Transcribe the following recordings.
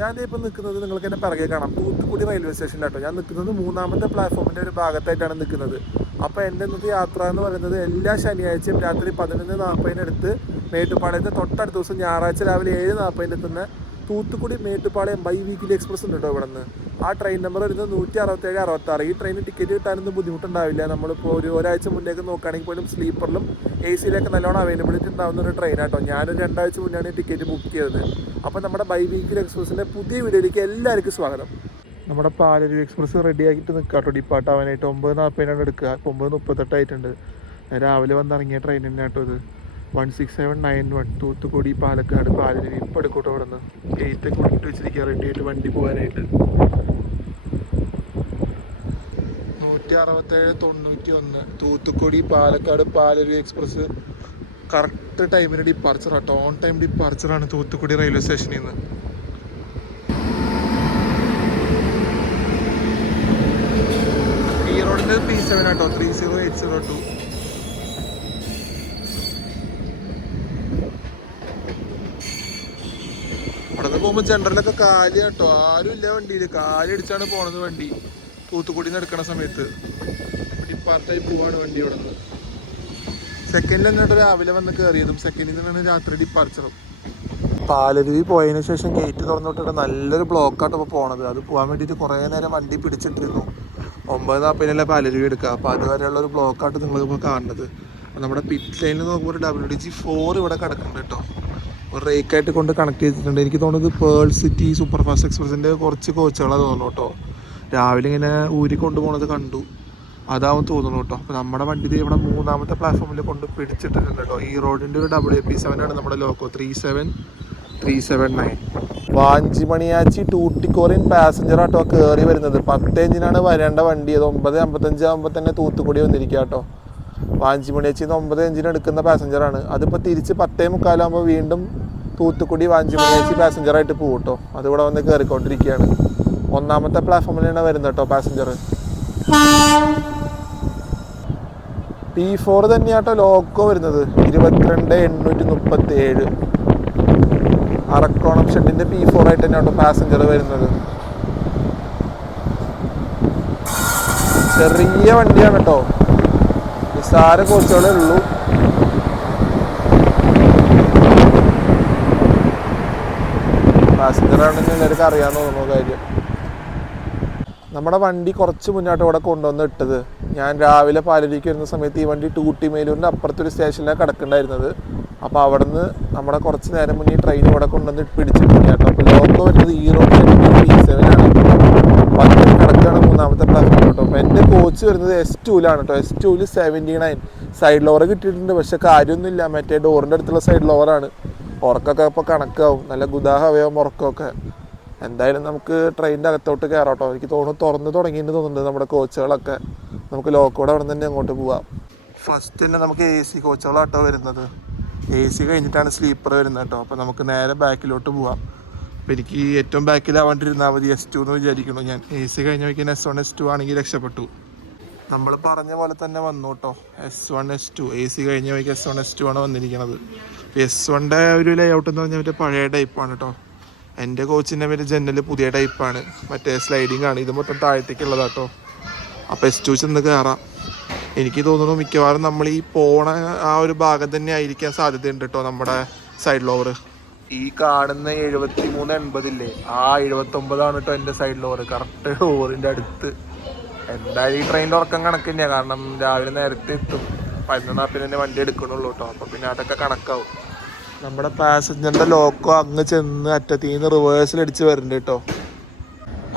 ഞാനിപ്പോൾ നിൽക്കുന്നത് നിങ്ങൾക്ക് എന്നെ പിറകെ കാണാം, തൂത്തുക്കുടി റെയിൽവേ സ്റ്റേഷനിലാട്ടോ. ഞാൻ നിൽക്കുന്നത് 3ാമത്തെ പ്ലാറ്റ്ഫോമിൻ്റെ ഒരു ഭാഗത്തായിട്ടാണ് നിൽക്കുന്നത്. അപ്പോൾ എൻ്റെ ഇന്നത്തെ യാത്ര എന്ന് പറയുന്നത് എല്ലാ ശനിയാഴ്ചയും രാത്രി 11:40 മേട്ടുപ്പാളയത്തെ തൊട്ടടുത്ത ദിവസം ഞായറാഴ്ച രാവിലെ 7:40 എത്തുന്ന Thoothukudi Mettupalayam by weekly express ഉണ്ട് കേട്ടോ ഇവിടെ നിന്ന്. ആ ട്രെയിൻ നമ്പർ വരുന്നത് 167-66. ഈ ട്രെയിനിന് ടിക്കറ്റ് കിട്ടാനൊന്നും ബുദ്ധിമുട്ടുണ്ടാവില്ല. നമ്മളിപ്പോൾ ഒരാഴ്ച മുന്നേക്ക് നോക്കുകയാണെങ്കിൽ പോലും സ്ലീപ്പറിലും എ സിയിലൊക്കെ നല്ലോണം അവൈലബിലിറ്റി ഉണ്ടാകുന്ന ഒരു ട്രെയിനാട്ടോ. ഞാനൊരു 2 ആഴ്ച മുന്നെയാണ് ടിക്കറ്റ് ബുക്ക് ചെയ്തത്. അപ്പോൾ നമ്മുടെ ബൈ വീക്കിലി എക്സ്പ്രസിൻ്റെ പുതിയ വീഡിയോയിലേക്ക് എല്ലാവർക്കും സ്വാഗതം. നമ്മുടെ പാലരുവി എക്സ്പ്രസ് റെഡി ആക്കിയിട്ട് നിൽക്കാട്ടോ ഡിപ്പാർട്ടാവാനായിട്ട്. 9:40 എടുക്കുക, 9:38 ആയിട്ടുണ്ട്. രാവിലെ വന്നിറങ്ങിയ ട്രെയിൻ തന്നെ കേട്ടോ ഇത്. 16791 തൂത്തുക്കുടി പാലക്കാട് പാലരുവി. ഇപ്പം എടുക്കട്ടോ ഇവിടെ നിന്ന് ഗേറ്റൊക്കെ വിട്ട് വെച്ചിരിക്കുക റെഡി ആയിട്ട് വണ്ടി പോകാനായിട്ട്. 167-91 തൂത്തുക്കുടി പാലക്കാട് പാലരുവി എക്സ്പ്രസ് കറക്റ്റ് ടൈമിന് ഡിപ്പാർച്ചർ ആട്ടോ. ഓൺ ടൈം ഡിപ്പാർച്ചറാണ് തൂത്തുക്കുടി റെയിൽവേ സ്റ്റേഷനിൽ നിന്ന്. ഈ റോഡിൻ്റെ P7 ആട്ടോ, 30802. അവിടെ നിന്ന് പോകുമ്പോൾ ജനറലൊക്കെ കാലി കേട്ടോ, ആരും ഇല്ല വണ്ടിയിൽ. കാലടിച്ചാണ് പോണത് വണ്ടി. തൂത്തുക്കുടി നിന്ന് എടുക്കണ സമയത്ത് ഡിപ്പാർട്ടായി പോവാണ് വണ്ടി ഇവിടെ നിന്ന്. സെക്കൻഡിൽ തന്നെയായിട്ട് രാവിലെ വന്ന് കയറിയതും സെക്കൻഡിൽ നിന്നാണ് രാത്രി ഡിപ്പാർച്ചറും. പാലരുവി പോയതിന് ശേഷം ഗേറ്റ് തുറന്നിട്ട് നല്ലൊരു ബ്ലോക്കാട്ടോ ഇപ്പോൾ പോണത്. അത് പോകാൻ വേണ്ടിയിട്ട് കുറേ നേരം വണ്ടി പിടിച്ചിട്ടിരുന്നു. 9:40 പാലരുവി എടുക്കുക. അപ്പോൾ അതുവരെയുള്ള ഒരു ബ്ലോക്കായിട്ട് നിങ്ങളിപ്പോൾ കാണുന്നത്. നമ്മുടെ പിറ്റ് ലൈനിൽ നോക്കുമ്പോൾ WDG4 ഇവിടെ കിടക്കുന്നുണ്ട് കേട്ടോ. ഒരു റേക്കായിട്ട് കൊണ്ട് കണക്ട് ചെയ്തിട്ടുണ്ട്. എനിക്ക് തോന്നുന്നത് പേൾ സിറ്റി സൂപ്പർ ഫാസ്റ്റ് എക്സ്പ്രസിൻ്റെ കുറച്ച് കോച്ചുകളാണ് തോന്നുന്നു കേട്ടോ. രാവിലെ ഇങ്ങനെ ഊരി കൊണ്ടുപോകുന്നത് കണ്ടു, അതാവും തോന്നുന്നു കേട്ടോ. അപ്പോൾ നമ്മുടെ വണ്ടി ഇവിടെ 3ാമത്തെ പ്ലാറ്റ്ഫോമിൽ കൊണ്ട് പിടിച്ചിട്ടുണ്ട് കേട്ടോ. ഈ റോഡിൻ്റെ ഒരു WP7 ആണ് നമ്മുടെ ലോക്കോ, 37379. വാഞ്ചിമണിയാച്ചി ടൂട്ടിക്കോറിൻ പാസഞ്ചർ ആട്ടോ കയറി വരുന്നത്. 10 എഞ്ചിനാണ് വരേണ്ട വണ്ടി. അത് 9:55 ആകുമ്പോൾ തന്നെ തൂത്തുക്കുടി വന്നിരിക്കുക കേട്ടോ. വാഞ്ചിമണിയാച്ചിന്ന് 9 എഞ്ചിന് എടുക്കുന്ന പാസഞ്ചറാണ്. അതിപ്പോൾ തിരിച്ച് 10:45 ആകുമ്പോൾ വീണ്ടും തൂത്തുക്കുടി വാഞ്ചിമണിയാച്ചി പാസഞ്ചറായിട്ട് പോകും കേട്ടോ. അതിവിടെ വന്ന് കയറിക്കൊണ്ടിരിക്കുകയാണ്. 1ാമത്തെ പ്ലാറ്റ്ഫോമിലാണ് വരുന്നത് കേട്ടോ പാസഞ്ചർ. P4 തന്നെയാട്ടോ ലോക്കോ വരുന്നത്, 22,837. അറക്കോണം ഷെഡിൻ്റെ P4 ആയിട്ട് തന്നെയാട്ടോ പാസഞ്ചർ വരുന്നത്. ചെറിയ വണ്ടിയാണ് കേട്ടോ, നിസ്സാര കോച്ചുകളേ ഉള്ളൂ. പാസഞ്ചറാണെന്ന് എല്ലാവർക്കും അറിയാൻ തോന്നുന്നു കാര്യം. നമ്മുടെ വണ്ടി കുറച്ച് മുന്നോട്ട് ഇവിടെ കൊണ്ടുവന്ന് ഇട്ടത്. ഞാൻ രാവിലെ പാലരുവിക്ക് വരുന്ന സമയത്ത് ഈ വണ്ടി ടൂട്ടിമേലൂരിൻ്റെ അപ്പുറത്തൊരു സ്റ്റേഷനിലാണ് കിടക്കുന്നുണ്ടായിരുന്നത്. അപ്പോൾ അവിടെ നിന്ന് നമ്മുടെ കുറച്ച് നേരം മുന്നേ ട്രെയിൻ ഇവിടെ കൊണ്ടുവന്ന് പിടിച്ചിട്ടില്ല കേട്ടോ. അപ്പോൾ ലോക്കോ വരുന്നത് ഈ റോഡിൽ P7 ആണ്. 10 കിടക്കുകയാണ് 3ാമത്തെ പ്ലാറ്റ്ഫോം കേട്ടോ. അപ്പോൾ എൻ്റെ കോച്ച് വരുന്നത് S2ലാണ് കേട്ടോ. S2ൽ 79. സൈഡ് ലോവർ കിട്ടിയിട്ടുണ്ട്, പക്ഷെ കാര്യമൊന്നുമില്ല. മറ്റേ ഡോറിൻ്റെ അടുത്തുള്ള സൈഡ് ലോവറാണ്. ഉറക്കമൊക്കെ ഇപ്പോൾ കണക്കാവും, നല്ല ഗുദാഹവയാവും ഉറക്കമൊക്കെ. എന്തായാലും നമുക്ക് ട്രെയിനിൻ്റെ അകത്തോട്ട് കയറാം കേട്ടോ. എനിക്ക് തോന്നുന്നു തുറന്ന് തുടങ്ങിയിട്ട് തോന്നുന്നുണ്ട് നമ്മുടെ കോച്ചുകളൊക്കെ. നമുക്ക് ലോക്കോടെ അവിടെ നിന്ന് തന്നെ അങ്ങോട്ട് പോവാം. ഫസ്റ്റ് തന്നെ നമുക്ക് AC കോച്ചുകളാട്ടോ വരുന്നത്. AC കഴിഞ്ഞിട്ടാണ് സ്ലീപ്പർ വരുന്നത് കേട്ടോ. അപ്പോൾ നമുക്ക് നേരെ ബാക്കിലോട്ട് പോവാം. അപ്പോൾ എനിക്ക് ഏറ്റവും ബാക്കിലാവാണ്ടിരുന്നാൽ മതി S2 എന്ന് വിചാരിക്കുന്നു ഞാൻ. AC കഴിഞ്ഞ വയ്ക്കാൻ S1 S2 ആണെങ്കിൽ രക്ഷപ്പെട്ടു. നമ്മൾ പറഞ്ഞ പോലെ തന്നെ വന്നു കേട്ടോ. S1 S2 AC കഴിഞ്ഞ വയ്ക്ക് S1 S2 ആണ് വന്നിരിക്കുന്നത്. S1ൻ്റെ ഒരു ലേഔട്ട് എന്ന് പറഞ്ഞാൽ മറ്റേ പഴയ ടൈപ്പാണ് കേട്ടോ. എൻ്റെ കോച്ചിൻ്റെ പേര് ജനൽ പുതിയ ടൈപ്പാണ്, മറ്റേ സ്ലൈഡിങ് ആണ്. ഇത് മൊത്തം താഴത്തേക്കുള്ളതാട്ടോ. അപ്പോൾ S2 ചെന്ന് കയറാം. എനിക്ക് തോന്നുന്നു മിക്കവാറും നമ്മൾ ഈ പോണ ആ ഒരു ഭാഗം തന്നെ ആയിരിക്കാൻ സാധ്യതയുണ്ട് കേട്ടോ. നമ്മുടെ സൈഡ് ലോവർ ഈ കാണുന്ന 7380 ആ 79 കേട്ടോ എൻ്റെ സൈഡ് ലോവർ, കറക്റ്റ് ഡോറിൻ്റെ അടുത്ത്. എന്തായാലും ഈ ട്രെയിനിൻ്റെ ഉറക്കം കണക്ക് തന്നെയാണ്, കാരണം രാവിലെ നേരത്തെ എത്തും. 11:40 തന്നെ വണ്ടി എടുക്കണുള്ളൂ കേട്ടോ. അപ്പോൾ പിന്നെ അതൊക്കെ കണക്കാവും. നമ്മുടെ പാസഞ്ചറിൻ്റെ ലോക്കോ അങ്ങ് ചെന്ന് അറ്റത്തീന്ന് റിവേഴ്സിലടിച്ച് വരുന്നുണ്ട് കേട്ടോ.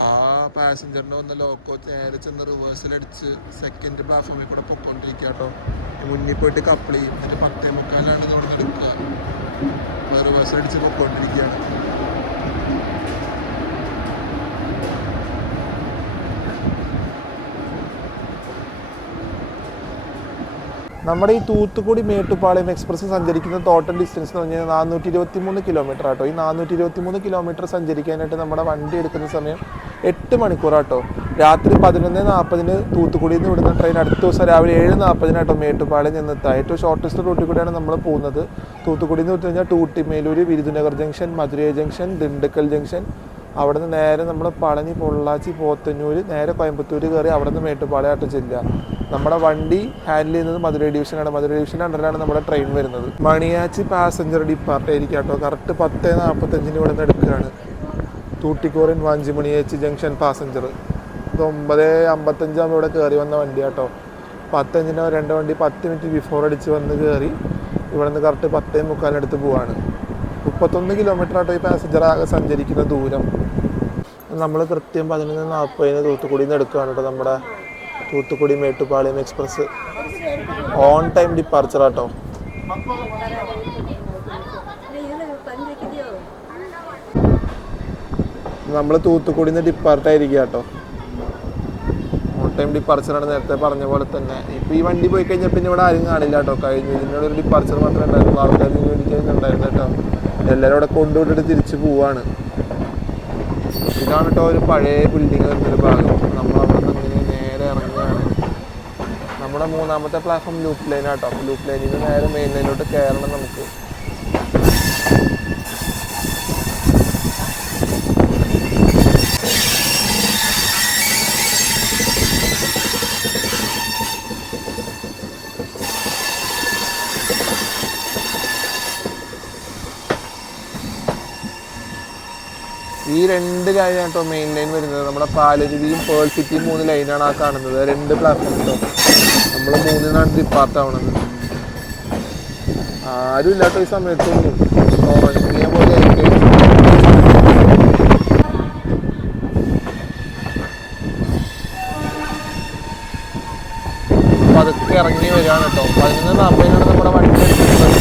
ആ പാസഞ്ചറിൻ്റെ വന്ന ലോക്കോ നേരെ ചെന്ന് റിവേഴ്സിലടിച്ച് സെക്കൻഡ് പ്ലാറ്റ്ഫോമിൽ കൂടെ പൊയ്ക്കൊണ്ടിരിക്കുക കേട്ടോ. മുന്നിൽ പോയിട്ട് കപ്പിൾ ചെയ്യും. എന്നിട്ട് 10:45 ഇവിടെ നിന്ന് എടുക്കുക. അപ്പോൾ റിവേഴ്സിലടിച്ച് പൊയ്ക്കൊണ്ടിരിക്കുകയാണ്. നമ്മുടെ ഈ തൂത്തുക്കുടി മേട്ടുപ്പാളയം എക്സ്പ്രസ് സഞ്ചരിക്കുന്ന ടോട്ടൽ ഡിസ്റ്റൻസ് എന്ന് പറഞ്ഞാൽ 423 കിലോമീറ്റർ ആട്ടോ. ഈ 423 കിലോമീറ്റർ സഞ്ചരിക്കാനായിട്ട് നമ്മുടെ വണ്ടി എടുക്കുന്ന സമയം 8 മണിക്കൂറാട്ടോ. രാത്രി 11:40 തൂത്തുക്കുടിയിൽ നിന്ന് വിടുന്ന ട്രെയിൻ അടുത്ത ദിവസം രാവിലെ 7:40 മേട്ടുപ്പാളയം ചെന്നെത്താം. ഏറ്റവും ഷോർട്ടസ്റ്റ് റൂട്ടിൽ കൂടെയാണ് നമ്മൾ പോകുന്നത്. തൂത്തുക്കുടിയിൽ നിന്ന് വിട്ടു കഴിഞ്ഞാൽ Tuticorin Melur, Virudhunagar junction, Madurai junction, Dindigul junction, അവിടെ നിന്ന് നേരെ നമ്മൾ പളനി, പൊള്ളാച്ചി, പോത്തന്നൂർ, നേരെ കോയമ്പത്തൂർ കയറി അവിടെ നിന്ന് മേട്ടുപ്പാളയായിട്ട് ചെല്ലുക. നമ്മുടെ വണ്ടി ഹാൻഡിൽ ചെയ്യുന്നത് മധുരൈ ഡിവിഷനാണ്. മധുരൈ ഡിവിഷൻ്റെ അണ്ടറിലാണ് നമ്മുടെ ട്രെയിൻ വരുന്നത്. മണിയാച്ചി പാസഞ്ചർ ഡിപ്പാർട്ട് ആയിരിക്കും കേട്ടോ. കറക്റ്റ് 10:45 ഇവിടെ നിന്ന് എടുക്കുകയാണ്. തൂട്ടിക്കോറിൻ വാഞ്ചിമണിയാച്ചി ജംഗ്ഷൻ പാസഞ്ചർ. ഇത് 9:55 ഇവിടെ കയറി വന്ന വണ്ടി കേട്ടോ. 10:05 രണ്ട് വണ്ടി 10 മിനിറ്റ് ബിഫോർ അടിച്ച് വന്ന് കയറി ഇവിടെ നിന്ന് കറക്റ്റ് 10:45 പോവാണ്. 31 കിലോമീറ്റർ ആട്ടോ ഈ പാസഞ്ചർ ആകെ സഞ്ചരിക്കുന്ന ദൂരം. നമ്മൾ കൃത്യം 11:40 തൂത്തുക്കുടിയിൽ നിന്ന് എടുക്കുകയാണ് കേട്ടോ. നമ്മുടെ Thoothukudi Mettupalayam express on time departure ആട്ടോ. നമ്മൾ തൂത്തുക്കുടിയിൽ നിന്ന് ഡിപ്പാർട്ടായിരിക്കുക കേട്ടോ. ഓൺ ടൈം ഡിപ്പാർച്ചറാണ്, നേരത്തെ പറഞ്ഞ പോലെ തന്നെ. ഇപ്പോൾ ഈ വണ്ടി പോയി കഴിഞ്ഞാൽ പിന്നെ ഇവിടെ ആരും കാണില്ല കേട്ടോ. കഴിഞ്ഞു ഇതിനോട് ഒരു ഡിപ്പാർച്ചർ മാത്രമേ ഉണ്ടായിരുന്നു. ആൾക്കാർ മേടിക്കുന്നുണ്ടായിരുന്നു കേട്ടോ. എല്ലാവരും അവിടെ കൊണ്ടുവിട്ടിട്ട് തിരിച്ച് പോവാണ്. ഇതാണ് കേട്ടോ ഒരു പഴയ ബിൽഡിങ് വരുന്നൊരു ഭാഗം. നമ്മളവിടെ നിന്ന് ഇങ്ങനെ നേരെ ഇറങ്ങുകയാണ്. നമ്മുടെ 3ാമത്തെ പ്ലാറ്റ്ഫോം ലൂപ്പ് ലൈൻ ആട്ടോ. ലൂപ്പ് ലൈനിൽ നിന്ന് നേരെ മെയിൻ ലൈനിലോട്ട് കയറണം നമുക്ക്. ഈ 2 ലൈനാണ് കേട്ടോ മെയിൻ ലൈൻ വരുന്നത്. നമ്മുടെ പാലരുവിയും പേൾ സിറ്റിയും 3 ലൈനാണ് ആ കാണുന്നത്. 2 പ്ലാറ്റ്ഫോം കേട്ടോ. നമ്മൾ 3-ാണ് ഡിപ്പാർട്ടാവണത്. ആരും ഇല്ലാട്ടോ ഈ സമയത്തൊന്നും. ഉറങ്ങിയ പോലെ പതുക്കെ ഇറങ്ങി വരികയാണ് കേട്ടോ. 11:40 നമ്മുടെ വണ്ടി എടുക്കുന്നത്.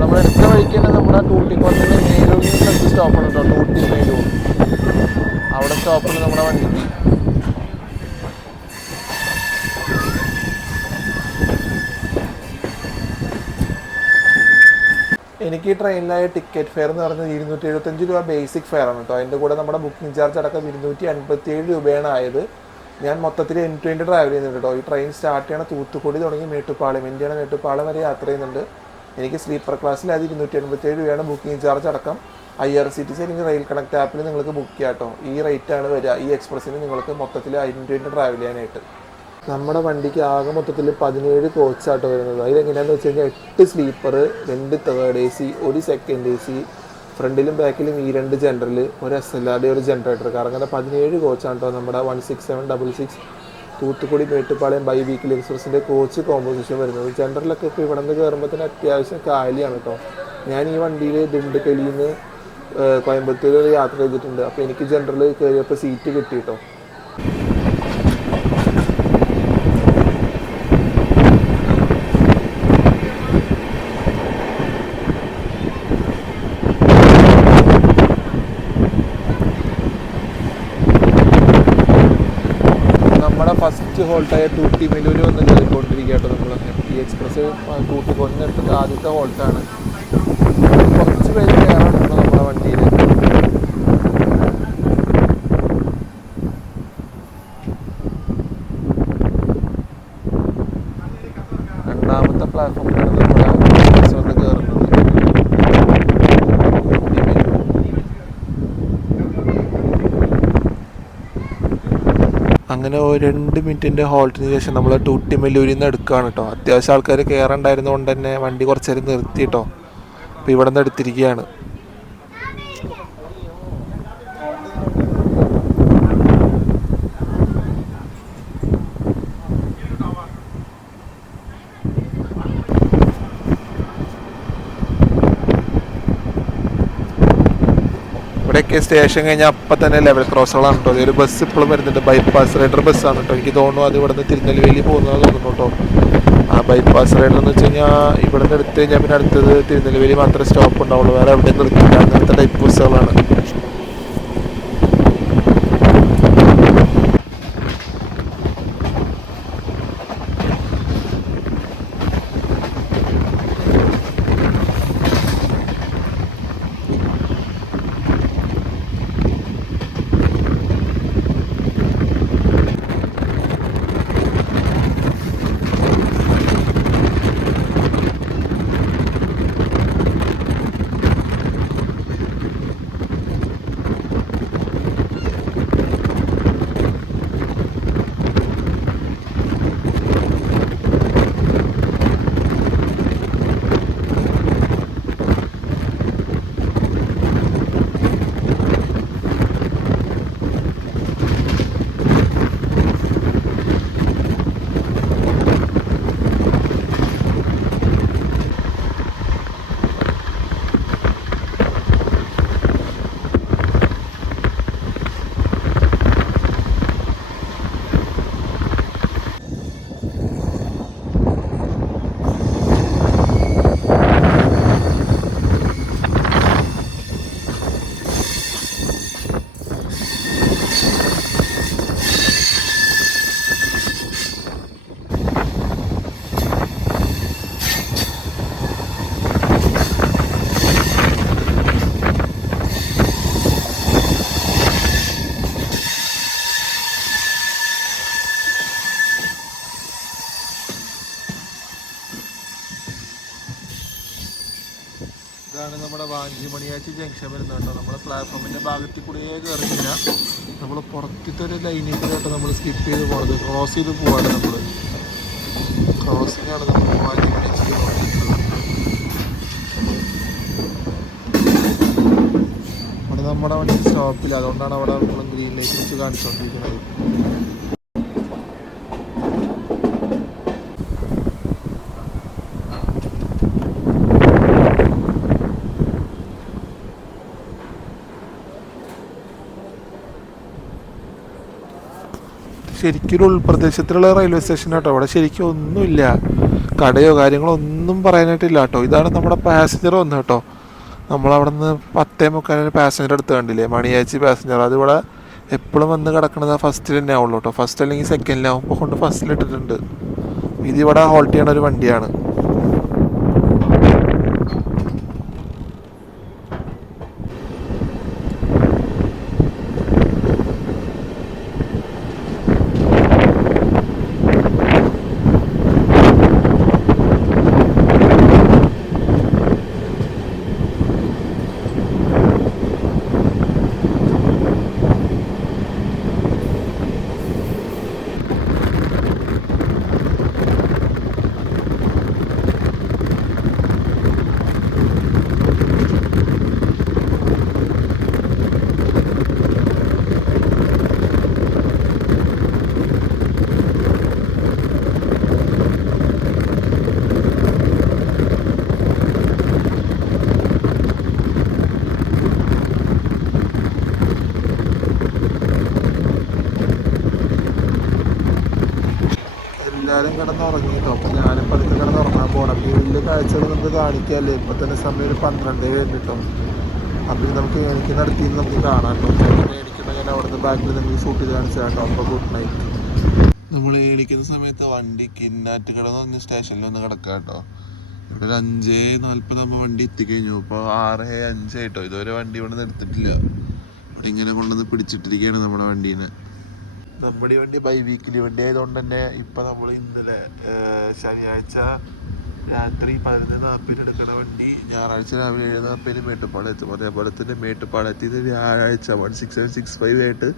നമ്മളെടുത്ത വഴിക്ക് തന്നെ നമ്മുടെ തൂട്ടിക്കോറിൻ്റെ മേലൂരിൽ നിന്ന് സ്റ്റോപ്പാണ് കേട്ടോ. തൂട്ടി മേലൂർ അവിടെ സ്റ്റോപ്പാണ് നമ്മുടെ വണ്ടിക്ക്. എനിക്ക് ഈ ട്രെയിനിലായ ടിക്കറ്റ് ഫെയർ എന്ന് പറയുന്നത് 275 രൂപ ബേസിക് ഫെയർ ആണ് കേട്ടോ. അതിൻ്റെ കൂടെ നമ്മുടെ ബുക്കിംഗ് ചാർജ് അടക്കം 257 രൂപയാണ് ആയത്. ഞാൻ മൊത്തത്തിൽ എൻഡ് ടു എൻഡ് ട്രാവൽ ചെയ്യുന്നുണ്ട് കേട്ടോ. ഈ ട്രെയിൻ സ്റ്റാർട്ട് ചെയ്യണ തൂത്തുക്കുടി തുടങ്ങി മേട്ടുപ്പാളയം, ഇന്ത്യയുടെ മേട്ടുപ്പാളയം വരെ യാത്ര ചെയ്യുന്നുണ്ട്. എനിക്ക് സ്ലീപ്പർ ക്ലാസ്സിൽ അത് 287 രൂപയാണ് ബുക്കിംഗ് ചാർജ് അടക്കം. IRCTC അല്ലെങ്കിൽ റെയിൽ കണക്ട് ആപ്പിൽ നിങ്ങൾക്ക് ബുക്ക് ചെയ്യാം കേട്ടോ. ഈ റേറ്റാണ് വരിക. ഈ എക്സ്പ്രസ്സിന് നിങ്ങൾക്ക് മൊത്തത്തിൽ 1000 രൂപ ട്രാവൽ ചെയ്യാനായിട്ട്. നമ്മുടെ വണ്ടിക്ക് ആകെ മൊത്തത്തിൽ 17 കോച്ചാട്ടോ വരുന്നത്. അതിലെങ്ങനെയാണെന്ന് വെച്ച് കഴിഞ്ഞാൽ 8 sleeper, 2 third AC, 1 second AC, ഫ്രണ്ടിലും ബാക്കിലും ഈ 2 ജനറൽ, ഒരു SLRD, ഒരു ജനറേറ്റർ കാർ. അങ്ങനെ 17 കോച്ചാണ് കേട്ടോ നമ്മുടെ 16766 തൂത്തുക്കുടി മേട്ടുപ്പാളയം ബൈ വീക്കിലി എക്സ്പ്രസിൻ്റെ കോച്ച് കോമ്പോസിഷൻ വരുന്നത്. ജനറലൊക്കെ ഇപ്പോൾ ഇവിടെ നിന്ന് കയറുമ്പോൾ തന്നെ അത്യാവശ്യം കാലിയാണ് കേട്ടോ. ഞാൻ ഈ വണ്ടിയിൽ ദിണ്ടുക്കലിൽ നിന്ന് കോയമ്പത്തൂർ യാത്ര ചെയ്തിട്ടുണ്ട്. അപ്പോൾ എനിക്ക് ജനറൽ കയറിയപ്പോൾ സീറ്റ് കിട്ടി കേട്ടോ. ഫസ്റ്റ് ഹോൾട്ടായ തൂട്ടിമേലൂർ വന്ന് കയറിക്കൊണ്ടിരിക്കുക കേട്ടോ. നമ്മൾ ഈ എക്സ്പ്രസ് തൂട്ടിക്കൊണ്ടിട്ട് ആദ്യത്തെ ഹോൾട്ടാണ്. കുറച്ച് പേര് കയറാനുണ്ട് നമ്മുടെ വണ്ടിയിൽ. രണ്ടാമത്തെ പ്ലാറ്റ്ഫോമിലാണ് നമ്മുടെ എക്സ്പ്രസ് വന്ന് കയറുന്നത്. അങ്ങനെ 2 മിനിറ്റിൻ്റെ ഹോൾട്ടിന് ശേഷം നമ്മൾ തൂട്ടിമേലൂരിൽ നിന്ന് എടുക്കുകയാണ് കേട്ടോ. അത്യാവശ്യം ആൾക്കാർ കയറുണ്ടായിരുന്നതുകൊണ്ട് തന്നെ വണ്ടി കുറച്ച് നേരം നിർത്തി കേട്ടോ. അപ്പോൾ ഇവിടെ നിന്ന് എടുത്തിരിക്കുകയാണ്. ഇവിടെയൊക്കെ സ്റ്റേഷൻ കഴിഞ്ഞാൽ അപ്പം തന്നെ ലെവൽ ക്രോസുകളാണ് കേട്ടോ. ഒരു ബസ് ഇപ്പോഴും വരുന്നുണ്ട്. ബൈപ്പാസ് റൈഡർ ബസ്സാണ് കേട്ടോ. എനിക്ക് തോന്നുന്നു അത് ഇവിടെ നിന്ന് തിരുനെൽവേലി പോകുന്നതെന്ന് തോന്നുന്നു കേട്ടോ. ആ ബൈപ്പാസ് റൈഡർ എന്ന് വെച്ച് കഴിഞ്ഞാൽ ഇവിടെ നിന്ന് എടുത്തു കഴിഞ്ഞാൽ പിന്നെ അടുത്തത് തിരുനെൽവേലി മാത്രമേ സ്റ്റോപ്പ് ഉണ്ടാവുള്ളൂ. വേറെ എവിടെയും നിർത്തില്ല. അങ്ങനത്തെ ടൈപ്പ് ബസ്സുകളാണ്. ഇതാണ് നമ്മുടെ വാഞ്ചിമണിയാച്ചി ജംഗ്ഷൻ വരുന്നത് കേട്ടോ. നമ്മുടെ പ്ലാറ്റ്ഫോമിൻ്റെ ഭാഗത്തിൽ കൂടിയേ കയറിയില്ല, നമ്മൾ പുറത്തത്തെ ഒരു ലൈനിൽ കൂടെ കേട്ടോ നമ്മൾ സ്കിപ്പ് ചെയ്ത് പോകണത്. ക്രോസ് ചെയ്ത് പോവാണ് നമ്മൾ. ക്രോസിംഗ് ആണ് നമ്മൾ വാഞ്ചിമണിയാച്ചി നോക്കിയിട്ടുള്ളത്. അവിടെ നമ്മുടെ വണ്ടി സ്റ്റോപ്പില്ല, അതുകൊണ്ടാണ് അവിടെ നമ്മൾ ഗ്രീൻ ലൈറ്റ് വെച്ച് കാണിച്ചുകൊണ്ടിരിക്കുന്നത്. ശരിക്കും ഉൾപ്രദേശത്തിലുള്ള റെയിൽവേ സ്റ്റേഷൻ കേട്ടോ. അവിടെ ശരിക്കും ഒന്നുമില്ല, കടയോ കാര്യങ്ങളോ ഒന്നും പറയാനായിട്ടില്ല കേട്ടോ. ഇതാണ് നമ്മുടെ പാസഞ്ചർ വന്ന് കേട്ടോ. നമ്മളവിടെ നിന്ന് 10:45 പാസഞ്ചർ എടുത്ത് കണ്ടില്ലേ, മണിയാച്ചി പാസഞ്ചർ. അതിവിടെ എപ്പോഴും വന്ന് കിടക്കുന്നത് ഫസ്റ്റിൽ തന്നെ ആവുള്ളൂ കേട്ടോ. ഫസ്റ്റ് അല്ലെങ്കിൽ സെക്കൻഡിലാവും. ഇപ്പോൾ കൊണ്ട് ഫസ്റ്റിലിട്ടിട്ടുണ്ട്. ഇതിവിടെ ഹോൾട്ട് ചെയ്യണ ഒരു വണ്ടിയാണ്. എല്ലാവരും കിടന്നുറങ്ങി കേട്ടോ. അപ്പോൾ ഞാനും പതുക്കെ കിടന്നുറങ്ങാൻ പോകണം. ഈ വലിയ കാഴ്ചകൾ നമുക്ക് കാണിക്കാമല്ലേ. ഇപ്പോൾ തന്നെ സമയം ഒരു 12 കഴിഞ്ഞിട്ടോ. അപ്പോൾ നമുക്ക് എനിക്ക് നടത്തിയെന്ന് നമുക്ക് കാണാം കേട്ടോ. മേടിക്കണമെങ്കിൽ അവിടുന്ന് ബാക്കിൽ നമുക്ക് ഷൂട്ട് ചെയ്ത് കാണിച്ചു കേട്ടോ. അപ്പോൾ ഗുഡ് നൈറ്റ്. നമ്മൾ ഏണിക്കുന്ന സമയത്ത് വണ്ടി കിന്നാറ്റുകട എന്ന് പറഞ്ഞ സ്റ്റേഷനിൽ ഒന്ന് കിടക്കുക കേട്ടോ. ഇവിടെ ഒരു 5:40 നമ്മൾ വണ്ടി എത്തിക്കഴിഞ്ഞു. ഇപ്പോൾ 6:05 ആയിട്ടോ. ഇതുവരെ വണ്ടി ഇവിടെ നിന്ന് എടുത്തിട്ടില്ല. ഇവിടെ ഇങ്ങനെ കൊണ്ടുവന്ന് പിടിച്ചിട്ടിരിക്കുകയാണ് നമ്മുടെ വണ്ടീനെ. നമ്മുടെ ഈ വണ്ടി ബൈ വീക്കിലി വണ്ടി ആയതുകൊണ്ട് തന്നെ ഇപ്പം നമ്മൾ ഇന്നലെ ശനിയാഴ്ച രാത്രി 11:40 എടുക്കുന്ന വണ്ടി ഞായറാഴ്ച രാവിലെ 7:40 മേട്ടുപ്പാളയം എത്തും. അതേപോലെ തന്നെ മേട്ടുപ്പാളയത്തിൽ നിന്ന് വ്യാഴാഴ്ച 1665 ആയിട്ട്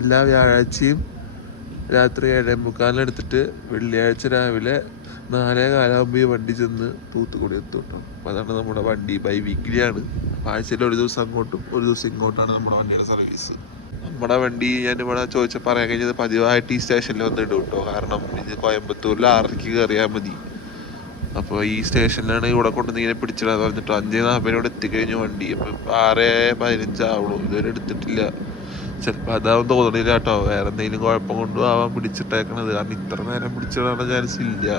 എല്ലാ വ്യാഴാഴ്ചയും രാത്രി 7:45 എടുത്തിട്ട് വെള്ളിയാഴ്ച രാവിലെ 4:15 ഈ വണ്ടി ചെന്ന് തൂത്തുക്കുടി എത്തും കേട്ടോ. അപ്പോൾ അതാണ് നമ്മുടെ വണ്ടി ബൈ വീക്കിലിയാണ്. ആഴ്ചയിൽ ഒരു ദിവസം അങ്ങോട്ടും ഒരു ദിവസം ഇങ്ങോട്ടാണ് നമ്മുടെ വണ്ടിയുടെ സർവീസ്. നമ്മുടെ വണ്ടി ഞാനിവിടെ ചോദിച്ചാൽ പറയാൻ കഴിഞ്ഞത് പതിവായിട്ട് ഈ സ്റ്റേഷനിൽ വന്നിടും കേട്ടോ. കാരണം ഇത് കോയമ്പത്തൂരിൽ 6:00 കയറിയാൽ മതി. അപ്പോൾ ഈ സ്റ്റേഷനിലാണ് ഇവിടെ കൊണ്ടുവന്ന് ഇങ്ങനെ പിടിച്ചിടാന്ന് പറഞ്ഞിട്ടോ. 5:40 ഇവിടെ എത്തിക്കഴിഞ്ഞു വണ്ടി. അപ്പോൾ 6:15 ആവുള്ളൂ. ഇതുവരെ എടുത്തിട്ടില്ല. ചിലപ്പോൾ അതാവും തോന്നണില്ല കേട്ടോ. വേറെ എന്തെങ്കിലും കുഴപ്പം കൊണ്ടും ആവാൻ പിടിച്ചിട്ടേക്കണത്. കാരണം ഇത്ര നേരം പിടിച്ചിടാനുള്ള ചാൻസ് ഇല്ല.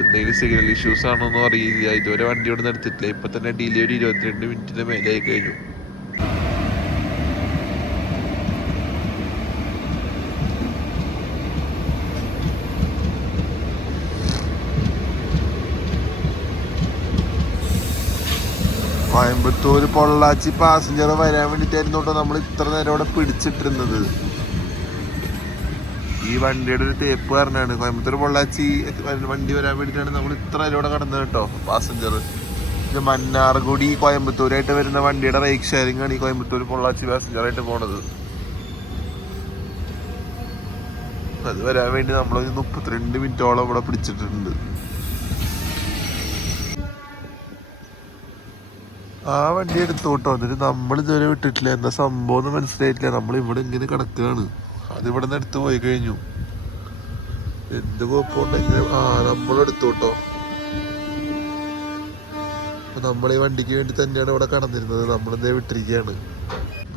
എന്തെങ്കിലും സിഗ്നൽ ഇഷ്യൂസ് ആണോന്നും അറിയില്ല. ഇതുവരെ വണ്ടി ഇവിടെ നിന്ന് എടുത്തിട്ടില്ല. ഇപ്പം തന്നെ ഡിലേ ഒരു 22 മിനിറ്റിന് മേലെ ആയി കഴിഞ്ഞു. കോയമ്പത്തൂർ പൊള്ളാച്ചി പാസഞ്ചർ വരാൻ വേണ്ടിയിട്ടായിരുന്നു കേട്ടോ നമ്മൾ ഇത്ര നേരം ഇവിടെ പിടിച്ചിട്ടിരുന്നത്. ഈ വണ്ടിയുടെ ഒരു തേപ്പ് കാരണമാണ്. കോയമ്പത്തൂർ പൊള്ളാച്ചി വണ്ടി വരാൻ വേണ്ടിയിട്ടാണ് നമ്മൾ ഇത്ര നേരം ഇവിടെ കടന്നത് കേട്ടോ. പാസഞ്ചർ ഇത് മന്നാർകുടി കോയമ്പത്തൂരായിട്ട് വരുന്ന വണ്ടിയുടെ റൈറ്റ് ഷെയറിംഗ് ആണ് ഈ കോയമ്പത്തൂർ പൊള്ളാച്ചി പാസഞ്ചറായിട്ട് പോണത്. അത് വരാൻ വേണ്ടി നമ്മളൊരു 32 മിനിറ്റോളം ഇവിടെ പിടിച്ചിട്ടുണ്ട്. ആ വണ്ടി എടുത്തോട്ടോ. എന്നിട്ട് നമ്മൾ ഇതുവരെ വിട്ടിട്ടില്ല. എന്താ സംഭവം ഒന്നും മനസ്സിലായിട്ടില്ല. നമ്മൾ ഇവിടെ ഇങ്ങനെ കിടക്കുകയാണ്. അതിവിടെ നിന്ന് എടുത്ത് പോയി കഴിഞ്ഞു. എന്ത് കുഴപ്പമുണ്ടെങ്കിൽ നമ്മളെടുത്തോട്ടോ. നമ്മൾ ഈ വണ്ടിക്ക് വേണ്ടി തന്നെയാണ് ഇവിടെ കടന്നിരുന്നത്. നമ്മളെന്തേ വിട്ടിരിക്കുകയാണ്.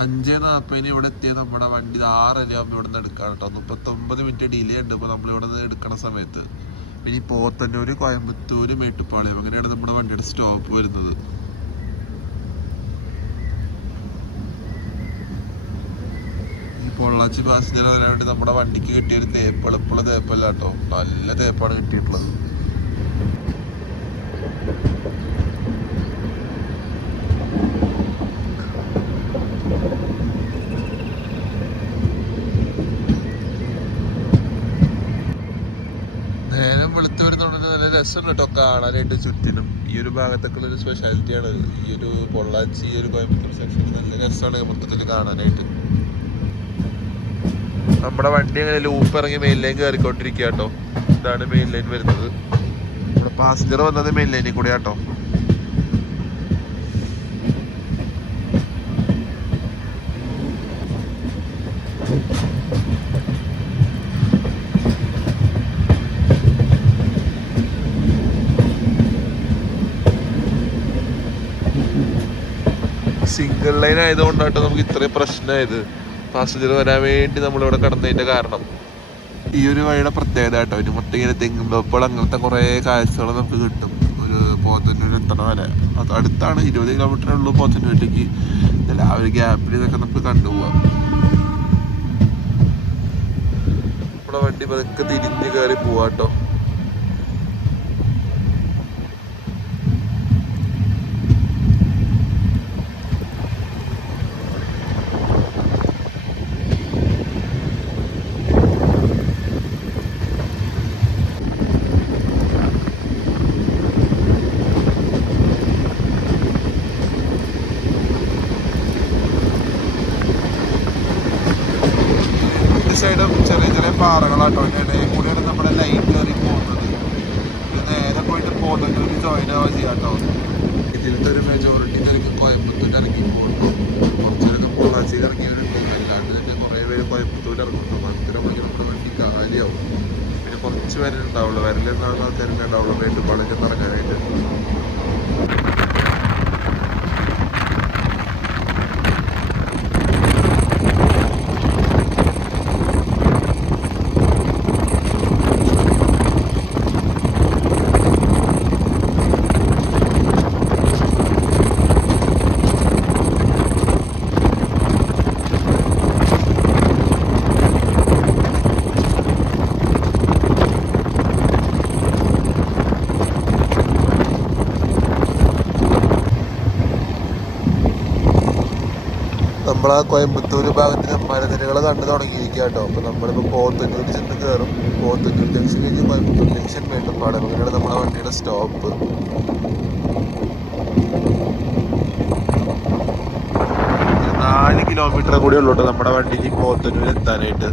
5:40 ഇവിടെ എത്തിയ നമ്മുടെ വണ്ടി 6:30 ഇവിടെ നിന്ന് എടുക്കാം കേട്ടോ. 39 മിനിറ്റ് ഡിലേ ഉണ്ട് ഇപ്പോൾ നമ്മളിവിടെ നിന്ന് എടുക്കണ സമയത്ത്. ഇനി പോത്തന്നൂർ, കോയമ്പത്തൂർ, മേട്ടുപ്പാളയം അങ്ങനെയാണ് നമ്മുടെ വണ്ടിയുടെ സ്റ്റോപ്പ് വരുന്നത്. പൊള്ളാച്ചി പാസഞ്ചർ വരാൻ വേണ്ടി നമ്മുടെ വണ്ടിക്ക് കിട്ടിയൊരു തേപ്പ് എളുപ്പമുള്ള തേപ്പല്ല കേട്ടോ. നല്ല തേപ്പാണ് കിട്ടിയിട്ടുള്ളത്. നേരം വെളുത്ത് വരുന്നുണ്ടെങ്കിൽ നല്ല രസമുണ്ട് കേട്ടോ കാണാനായിട്ട് ചുറ്റിനും. ഈ ഒരു ഭാഗത്തൊക്കെ ഒരു സ്പെഷ്യാലിറ്റിയാണ് ഈ ഒരു പൊള്ളാച്ചി, ഈ ഒരു കോയമ്പത്തൂർ സെക്ഷൻ. നല്ല രസമാണ് മൊത്തത്തിൽ കാണാനായിട്ട്. നമ്മുടെ വണ്ടി അങ്ങനെ ലൂപ്പ് ഇറങ്ങി മെയിൻ ലൈൻ കയറിക്കൊണ്ടിരിക്കുക കേട്ടോ. ഇതാണ് മെയിൻ ലൈൻ വരുന്നത്. നമ്മുടെ പാസഞ്ചർ വന്നത് മെയിൻ ലൈനിൽ കൂടെ കേട്ടോ. സിംഗിൾ ലൈൻ ആയതുകൊണ്ടാട്ടോ നമുക്ക് ഇത്രയും പ്രശ്നമായത്. പാസഞ്ചർ വരാൻ വേണ്ടി നമ്മളിവിടെ കിടന്നതിൻ്റെ കാരണം. ഈ ഒരു വഴിയുടെ പ്രത്യേകത കേട്ടോ. ഇതിന് മൊത്തം ഇങ്ങനെ തെങ്ങുമ്പോൾ അങ്ങനത്തെ കുറേ കാഴ്ചകൾ നമുക്ക് കിട്ടും. ഒരു പോത്തന്നൂർ എത്തണ വരെ അത് അടുത്താണ്, 20 കിലോമീറ്ററേ ഉള്ളൂ പോത്തന്നൂരിലേക്ക്. ആ ഒരു ഗ്യാപ്പിൽ ഇതൊക്കെ നമുക്ക് കണ്ടുപോവാം. നമ്മുടെ വണ്ടി പതുക്കെ തിരിഞ്ഞ് കയറി പോവാട്ടോ. സൈഡും ചെറിയ ചെറിയ പാറകളാട്ടോ. അതിൻ്റെ ഇടയിൽ കൂടെയാണ് നമ്മുടെ ലൈൻ കയറി പോകുന്നത്. ഇത് നേരെ പോയിട്ട് പോത്തന്നൂർ ജോയിൻ ആവുക ചെയ്യാട്ടോ. ഇതിലത്തെ ഒരു മെജോറിറ്റി തിരക്ക് കോയമ്പത്തൂർ ഇറങ്ങി പോകുന്നു. കുറച്ചൊക്കെ പൊള്ളാച്ചിയിൽ ഇറങ്ങിയവരുണ്ട്. അല്ലാണ്ട് തന്നെ കുറേ പേര് കോയമ്പത്തൂർ ഇറങ്ങുന്നുണ്ട്. മറ്റൊരു നമ്മുടെ വണ്ടി കാര്യമാവും. പിന്നെ കുറച്ച് പേരുണ്ടാവുള്ളൂ, വരലെന്നാണ് ആൾക്കാരുടെ ഉണ്ടാവുള്ളൂ മേട്ടുപാടൊക്കെ ഇറങ്ങാനായിട്ട്. നമ്മളാ കോയമ്പത്തൂർ ഭാഗത്തിന് മരനിരകൾ കണ്ടു തുടങ്ങിയിരിക്കുക കേട്ടോ. അപ്പോൾ നമ്മളിപ്പോൾ പോത്തന്നൂർ ചെന്ന് കയറും. പോത്തന്നൂർ ജംഗ്ഷൻ കഴിഞ്ഞ് കോയമ്പത്തൂർ ജംഗ്ഷൻ മേട്ടുപ്പാടം, അങ്ങനെയാണ് നമ്മുടെ വണ്ടിയുടെ സ്റ്റോപ്പ്. 4 കിലോമീറ്റർ കൂടി ഉള്ളൂ കേട്ടോ നമ്മുടെ വണ്ടിക്ക് പോത്തന്നൂർ എത്താനായിട്ട്.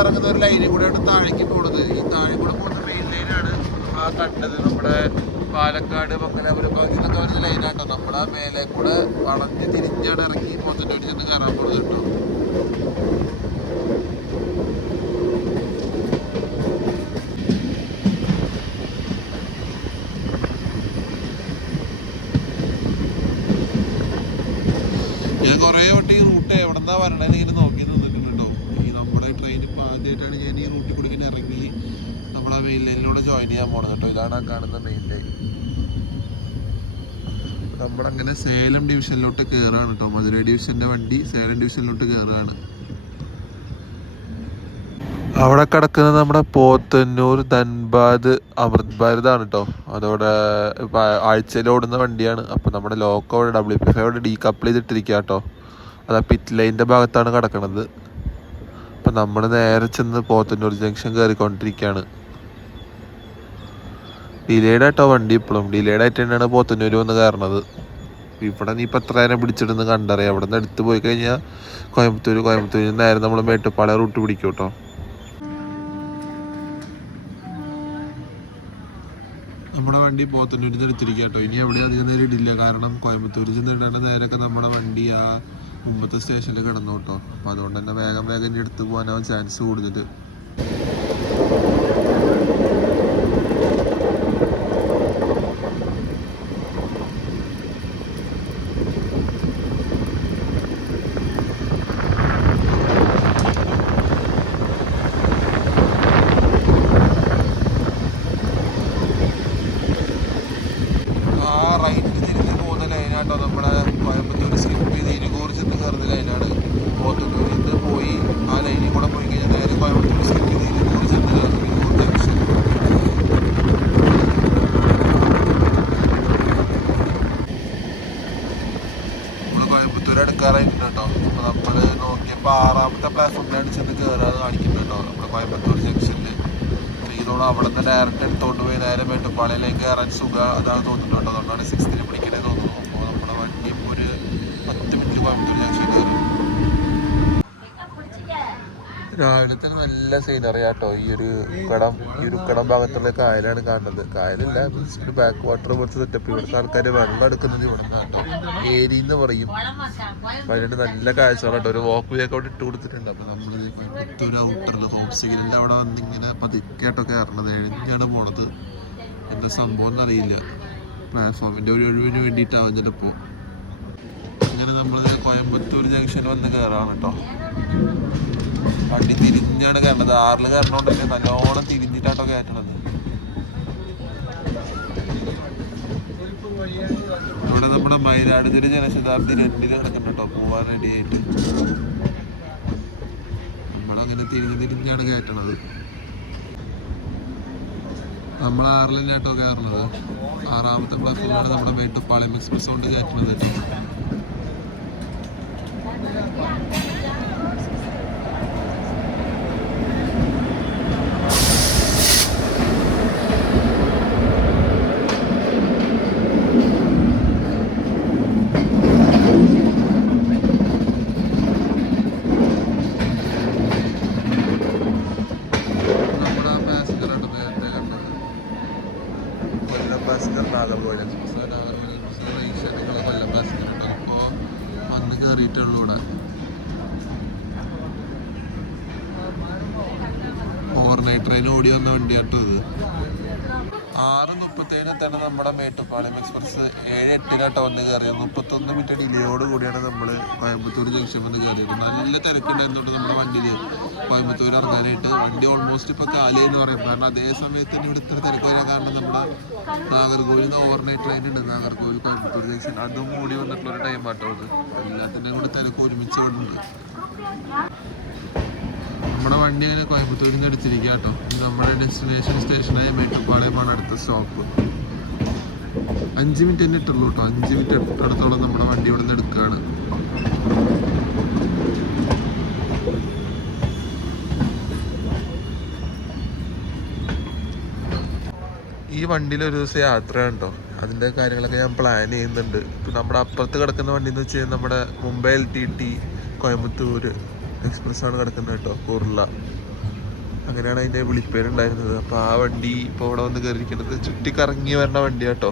ഇറങ്ങുന്ന ഒരു ലൈനിൽ കൂടെയാണ് താഴേക്ക് പോകുന്നത്. ഈ താഴെ കൂടെ പോകുന്ന മെയിൻ ലൈനാണ് ആ കണ്ടത്. നമ്മുടെ പാലക്കാട്, മംഗലാപുരം ഭാഗത്തൊക്കെ വരുന്ന ലൈനാട്ടോ. നമ്മുടെ മേലെ കൂടെ വളഞ്ഞ് തിരിഞ്ഞാണ് ഇറങ്ങി പോത്തന്നൂർ ചെന്ന് കയറാൻ പോകുന്നത് കേട്ടോ. ഞാൻ കുറേ വണ്ടി ഈ റൂട്ട് എവിടെ നിന്നാ വരണേന്ന് ഇങ്ങനെ നോക്കി നിന്നിട്ടുണ്ട് കേട്ടോ. ഈ നമ്മുടെ ട്രെയിൻ ഇപ്പോൾ ആദ്യമായിട്ടാണ് ഞാൻ ഈ റൂട്ടിൽ കൂടി ഇങ്ങനെ ഇറങ്ങി നമ്മളാ മെയിൻ ലൈനിലൂടെ ജോയിൻ ചെയ്യാൻ പോണത് കേട്ടോ. ഇതാണ് ആ കാണുന്ന മെയിൻ ലൈൻ. നമ്മളങ്ങനെ സേലം ഡിവിഷനിലോട്ട് കയറുകയാണ് കേട്ടോ. മധുര ഡിവിഷൻ്റെ വണ്ടി സേലം ഡിവിഷനിലോട്ട് കയറുകയാണ്. അവിടെ കിടക്കുന്നത് നമ്മുടെ പോത്തന്നൂർ, ധൻബാദ്, അമൃത് ഭാരതാണ് കേട്ടോ. അതോടെ ആഴ്ചയിൽ ഓടുന്ന വണ്ടിയാണ്. അപ്പോൾ നമ്മുടെ ലോക്കോ WP5 അവിടെ ഡീകപ്പിൾ ചെയ്തിട്ടിരിക്കുക കേട്ടോ. അത് ആ പിറ്റ് ലൈനിൻ്റെ ഭാഗത്താണ് കിടക്കുന്നത്. അപ്പം നമ്മൾ നേരെ ചെന്ന് പോത്തന്നൂർ ജംഗ്ഷൻ കയറിക്കൊണ്ടിരിക്കുകയാണ്. ഡിലേഡ് ആയിട്ടോ വണ്ടി, ഇപ്പോഴും ഡിലേഡ് ആയിട്ട് തന്നെയാണ് പോത്തന്നൂർ വന്ന് കയറണത്. ഇവിടെ നീ ഇപ്പം എത്ര നേരം പിടിച്ചിടുന്ന് കണ്ടറിയാം. അവിടെ നിന്ന് എടുത്ത് പോയി കഴിഞ്ഞാൽ കോയമ്പത്തൂരിൽ നേരെ നമ്മൾ മേട്ടുപ്പാള റൂട്ട് പിടിക്കും കേട്ടോ. നമ്മുടെ വണ്ടി പോത്തന്നൂരിൽ നിന്ന് എടുത്തിരിക്കുക കേട്ടോ. ഇനി എവിടെ അധികം നേരം ഇടില്ല, കാരണം കോയമ്പത്തൂരിൽ നിന്ന് ഇടേണ്ട നേരമൊക്കെ നമ്മുടെ വണ്ടി ആ മുമ്പത്തെ സ്റ്റേഷനിൽ കിടന്നു കേട്ടോ. അപ്പോൾ അതുകൊണ്ട് തന്നെ വേഗം ഇനി എടുത്ത് പോകാനാവും ചാൻസ് കൂടുതൽ. റൈറ്റ് തിരിഞ്ഞ് പോകുന്ന ലൈനാട്ടോ നമ്മുടെ കോയമ്പത്തൂർ സ്ലിപ്പ് ചെയ്ത് ഇരികൂർ ചെന്ന് കയറുന്ന ലൈനാണ്. പോത്തന്നൂരിൽ നിന്ന് പോയി ആ ലൈനിൽ കൂടെ പോയി കഴിഞ്ഞാൽ നേരെ കോയമ്പത്തൂർ സ്ലിപ്പ് ചെയ്ത് ഇരികൂർ ചെന്ന് കയറും. ഇരികൂർ ജംഗ്ഷൻ നമ്മൾ കോയമ്പത്തൂർ എടുക്കാറായിട്ടുണ്ട് കേട്ടോ. അപ്പോൾ നമ്മൾ നോക്കിയപ്പോൾ 6ാമത്തെ പ്ലാറ്റ്ഫോമിലാണ് ചെന്ന് കയറാതെ കാണിക്കുന്നത് കേട്ടോ. നമ്മുടെ കോയമ്പത്തൂർ ജംഗ്ഷനിൽ ഇതോടെ അവിടെ നിന്ന് ഡയറക്റ്റ് എടുത്തോണ്ട് പോയി നേരെ മേട്ടുപ്പാളയിലേക്ക് കയറാൻ സുഖം അതാണ് തോന്നുന്നുണ്ടോ. അതുകൊണ്ടാണ് 6th പിടിക്കണേ തോന്നുന്നു. അപ്പോൾ നമ്മുടെ വണ്ടി ഇപ്പോൾ ഒരു 10 മിനിറ്റ് കോയമ്പത്തൂർ ജംഗ്ഷൻ കയറും. രാവിലെ തന്നെ നല്ല സീനറി ആട്ടോ. ഈ ഒരു ഉക്കടം ഭാഗത്തുള്ള കായലാണ് കാണുന്നത്. കായലല്ല, ഒരു ബാക്ക് വാട്ടർ കുറച്ച് സെറ്റപ്പ്. ഇവിടുത്തെ ആൾക്കാർ വെള്ളം എടുക്കുന്നത് ഇവിടെ നിന്നാട്ടോ, ഏരിയെന്ന് പറയും. അപ്പം അതിനുണ്ട് നല്ല കാഴ്ചകളാട്ടോ. ഒരു വാക്ക് വേ ഒക്കെ അവിടെ ഇട്ട് കൊടുത്തിട്ടുണ്ട്. അപ്പോൾ നമ്മൾ കോയമ്പത്തൂർ ഔട്ടറിൽ ഹോം സിഗ്നലിൻ്റെ അവിടെ വന്നിങ്ങനെ പതുക്കെയാട്ടോ കയറണത്. എഴുതിയാണ് പോണത്. എന്താ സംഭവം എന്നറിയില്ല. പ്ലാറ്റ്ഫോമിൻ്റെ ഒരു ഒഴിവിന് വേണ്ടിയിട്ടാവും ചിലപ്പോൾ. അങ്ങനെ നമ്മൾ കോയമ്പത്തൂർ ജംഗ്ഷൻ വന്ന് കയറാണ് കേട്ടോ. വണ്ടി തിരിഞ്ഞാണ് കയറണത്. 6ൽ കയറണോണ്ട് തന്നെ നല്ലോണം തിരിഞ്ഞിട്ടാട്ടോ കയറ്റണത്. ഇവിടെ നമ്മുടെ മയിലാടുതുറ ജനശതാബ്ദി 2 കിടക്കുന്നുണ്ട് കേട്ടോ, പോവാൻ റെഡി ആയിട്ട്. നമ്മളങ്ങനെ തിരിഞ്ഞാണ് കയറ്റണത്. നമ്മൾ 6ൽ തന്നെ കേട്ടോ കയറണത്. 6ാമത്തെ പ്ലാറ്റ്ഫോമിലാണ് നമ്മുടെ മേട്ടുപ്പാളയം എക്സ്പ്രസ് കൊണ്ട് കയറ്റണത്. നാഗർകോവിൽ എക്സ്പ്രസ് കൊല്ലം പാസഞ്ചർ കേട്ടോ. ഇപ്പോൾ വന്ന് കയറിയിട്ടുള്ളൂ ഇവിടെ. ഓവർനൈറ്റ് ട്രെയിൻ ഓടി വന്ന വണ്ടി കേട്ടോ ഇത്. 6:37 നമ്മുടെ മേട്ടുപ്പാളയം എക്സ്പ്രസ് 7:08 വന്ന് കയറിയത്. 31 മിനിറ്റ് ഡിലേയോട് കൂടിയാണ് നമ്മൾ കോയമ്പത്തൂർ ജംഗ്ഷൻ വന്ന് കയറിയത്. നല്ല തിരക്കുണ്ടായിരുന്നു നമ്മുടെ വണ്ടിയിൽ കോയമ്പത്തൂർ ഇറങ്ങാനായിട്ട്. വണ്ടി ഓൾമോസ്റ്റ് ഇപ്പോൾ കാലി എന്ന് പറയും. കാരണം അതേ സമയത്ത് തന്നെ ഇവിടെ ഇത്ര തിരക്ക് വരാൻ കാരണം നമ്മുടെ നാഗർകോവിൽ നിന്ന് ഓവർനൈറ്റ് ട്രെയിൻ ഉണ്ട്, നാഗർകോവിൽ കോയമ്പത്തൂർ ജംഗ്ഷൻ. അതും കൂടി വന്നിട്ടുള്ളൊരു ടൈം ആട്ടോ അത്. എല്ലാത്തിൻ്റെയും കൂടെ തിരക്ക് ഒരുമിച്ച് കൊണ്ടുണ്ട്. നമ്മുടെ വണ്ടി അങ്ങനെ കോയമ്പത്തൂരിൽ നിന്ന് എടുത്തിരിക്കുക കേട്ടോ. നമ്മുടെ ഡെസ്റ്റിനേഷൻ സ്റ്റേഷനായ മേട്ടുപ്പാളയമാണ് അടുത്ത സ്റ്റോപ്പ്. 5 മിനിറ്റ് തന്നെ ഇട്ടുള്ളൂ കേട്ടോ. 5 മിനിറ്റ് അടുത്തോളം നമ്മുടെ വണ്ടി ഇവിടെ നിന്ന് എടുക്കുകയാണ്. ഈ വണ്ടിയിൽ ഒരു ദിവസം യാത്ര ഉണ്ടോ, അതിൻ്റെ കാര്യങ്ങളൊക്കെ ഞാൻ പ്ലാൻ ചെയ്യുന്നുണ്ട്. ഇപ്പം നമ്മുടെ അപ്പുറത്ത് കിടക്കുന്ന വണ്ടി എന്ന് വെച്ച് കഴിഞ്ഞാൽ നമ്മുടെ മുംബൈ LTT കോയമ്പത്തൂർ എക്സ്പ്രസ്സാണ് കിടക്കുന്നത് കേട്ടോ, കുർള. അങ്ങനെയാണ് അതിൻ്റെ വിളിപ്പേരുണ്ടായിരുന്നത്. അപ്പോൾ ആ വണ്ടി ഇപ്പോൾ ഇവിടെ വന്ന് കയറിയിരിക്കുന്നത് ചുറ്റി കറങ്ങി വരണ വണ്ടി കേട്ടോ.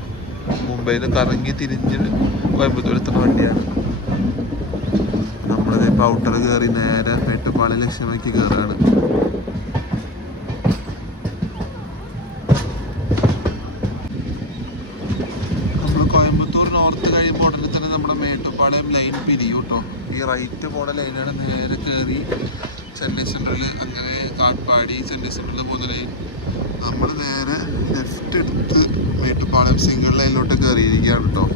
മുംബൈയിൽ നിന്ന് കറങ്ങി തിരിഞ്ഞ് കോയമ്പത്തൂർ എത്തുന്ന വണ്ടിയാണ്. നമ്മളിത് ഇപ്പോൾ ഔട്ടർ കയറി നേരെ മേട്ടുപ്പാളയം ലക്ഷ്യമാക്കി കയറുകയാണ്. നോർത്ത് കഴിയുമ്പോൾ ഉടനെ തന്നെ നമ്മുടെ മേട്ടുപ്പാളയം ലൈൻ പിരിയും കേട്ടോ. ഈ റൈറ്റ് പോണ ലൈനാണ് നേരെ കയറി ചെന്നൈ സെൻട്രൽ, അങ്ങനെ കാട്ട്പാടി ചെന്നൈ സെൻട്രൽ പോകുന്ന ലൈൻ. നമ്മൾ നേരെ ലെഫ്റ്റ് എടുത്ത് മേട്ടുപ്പാളയം സിംഗിൾ ലൈനിലോട്ട് കയറിയിരിക്കുകയാണ് കേട്ടോ.